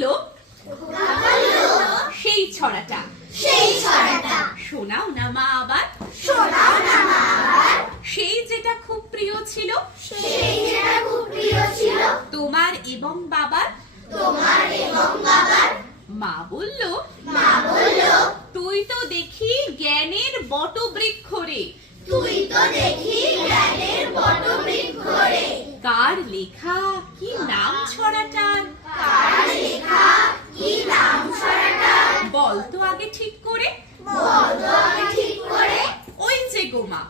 বলল সেই ছড়াটা শোনাও না মা আবার। সেই যেটা খুব প্রিয় ছিল তোমার এবং বাবার। মা বলল তুই তো দেখি জ্ঞানের বটবৃক্ষ রে। কার লেখা কি নাম ছড়াটার? বল তো আগে ঠিক করে। ওই যে গোমা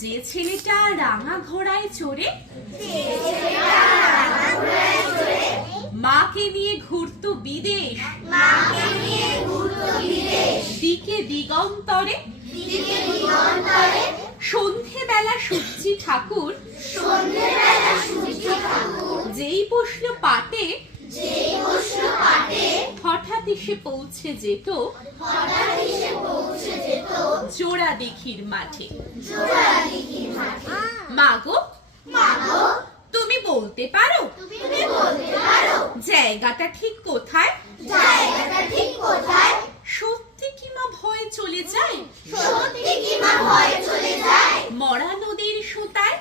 যে ছেলেটা রাঙা ঘোড়ায় চড়ে মাকে নিয়ে ঘুরতো বিদেশ দিকে দিগন্তরে। সন্ধেবেলা সূর্যি ঠাকুর যেই বসল পাটে হঠাৎ এসে পৌঁছে যেত জোড়া দিঘির মাঠে। মাগো তুমি বলতে পারো জায়গাটা ঠিক কোথায়? সত্যি কি মা ভয় চলে যায় মরা নদীর সোতায়?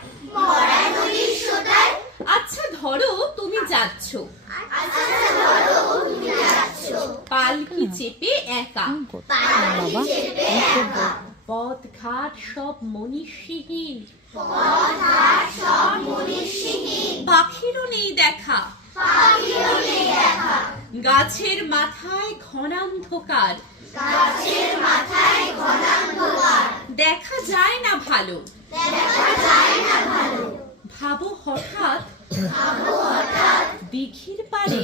আচ্ছা ধরো তুমি যাচ্ছ পালকি চেপে একা, পথ ঘাট সব মনীষীহীন, পাখিরও নেই দেখা, গাছের মাথায় ঘনান্ধকার, দেখা যায় না ভালো। ভাবো হঠাৎ দিঘির পাড়ে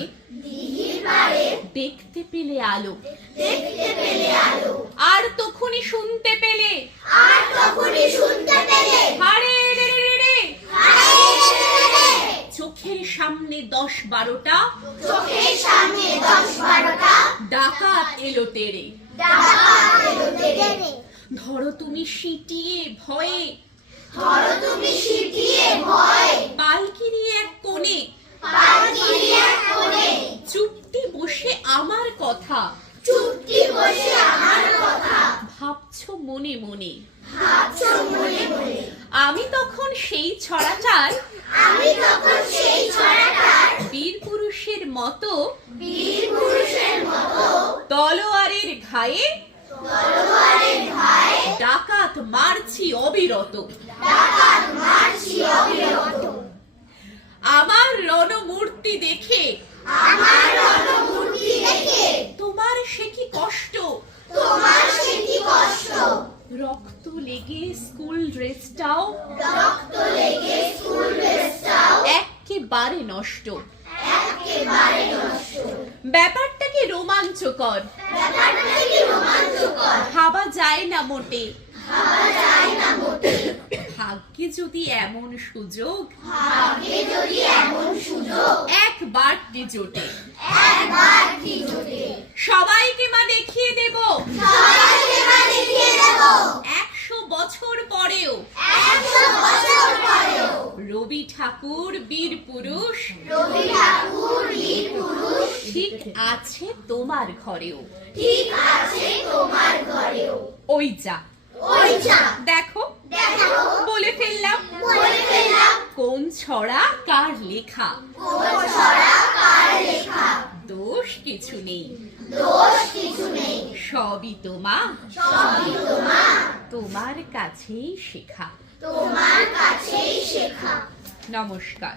দেখতে পেলে আলো, আর তখনই শুনতে পেলে হারে রে রে রে। চোখের সামনে 10-12টা ডাকাত এলো তেড়ে। ধরো তুমি সিটিয়ে ভয়ে পালকি নিয়ে এক কোণে চুপটি বসে আমার কথা ভাবছো মনে মনে। আমি তখন সেই ছড়াটার বীর পুরুষের মতো তলোয়ারের ঘায়ে ডাকাত মারছি অবিরত। আমার রণমূর্তি দেখে তোমার সে কি কষ্ট, রক্ত লেগে স্কুল ড্রেসটাও একেবারে নষ্ট। ব্যাপারটা কি রোমাঞ্চকর, ভাবা যায় না মোটে। ভাগ্যে যদি এমন সুযোগ একবারটি জোটে, সবাইকে মা দেখিয়ে দেব 100 বছর পরেও রবি ঠাকুর বীর পুরুষ ঠিক আছে তোমার ঘরেও। ওই যা দেখো বলে ফেললাম কোন ছড়া কার লেখা। দোষ কিছু নেই, সবই তোমার কাছেই শেখা। নমস্কার।